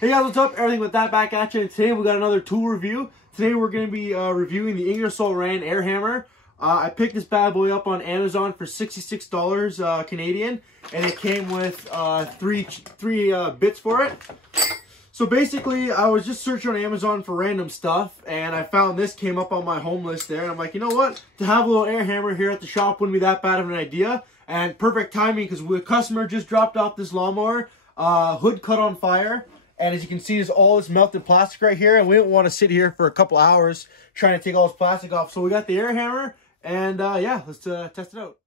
Hey guys, what's up? Everything with that back at you. And today we got another tool review. Today we're going to be reviewing the Ingersoll Rand air hammer. I picked this bad boy up on Amazon for $66 Canadian, and it came with three bits for it. So basically, I was just searching on Amazon for random stuff, and I found this came up on my home list there, and I'm like, you know what? To have a little air hammer here at the shop wouldn't be that bad of an idea, and perfect timing because the customer just dropped off this lawnmower, hood caught on fire, and as you can see, there's all this melted plastic right here, and we didn't want to sit here for a couple hours trying to take all this plastic off, so we got the air hammer, and yeah, let's test it out.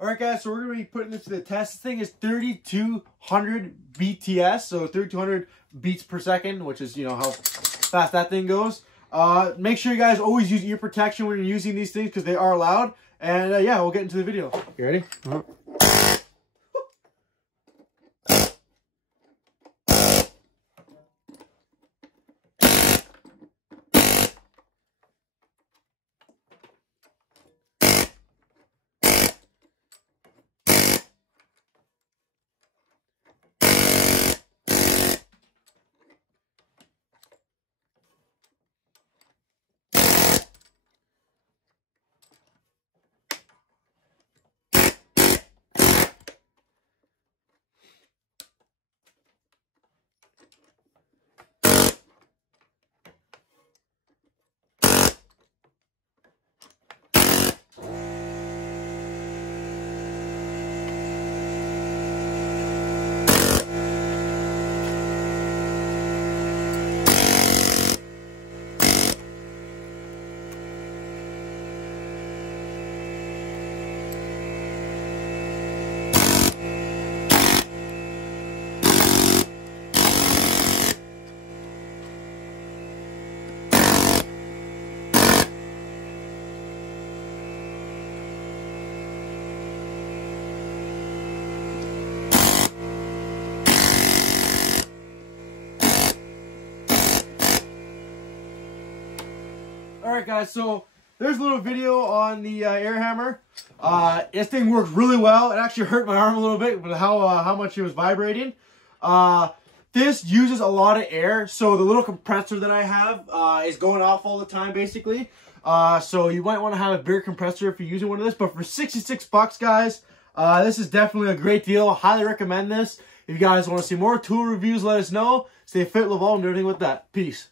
Alright guys, so we're going to be putting this to the test. This thing is 3200 BTS, so 3200 beats per second, which is, you know, how fast that thing goes. Make sure you guys always use ear protection when you're using these things because they are loud. And yeah, we'll get into the video. You ready? Alright guys, so there's a little video on the air hammer. This thing works really well. It actually hurt my arm a little bit with how much it was vibrating. This uses a lot of air, so the little compressor that I have is going off all the time basically. So you might want to have a bigger compressor if you're using one of this, but for 66 bucks guys, this is definitely a great deal. I highly recommend this. If you guys want to see more tool reviews, let us know. Stay fit, live well, and everything with that. Peace.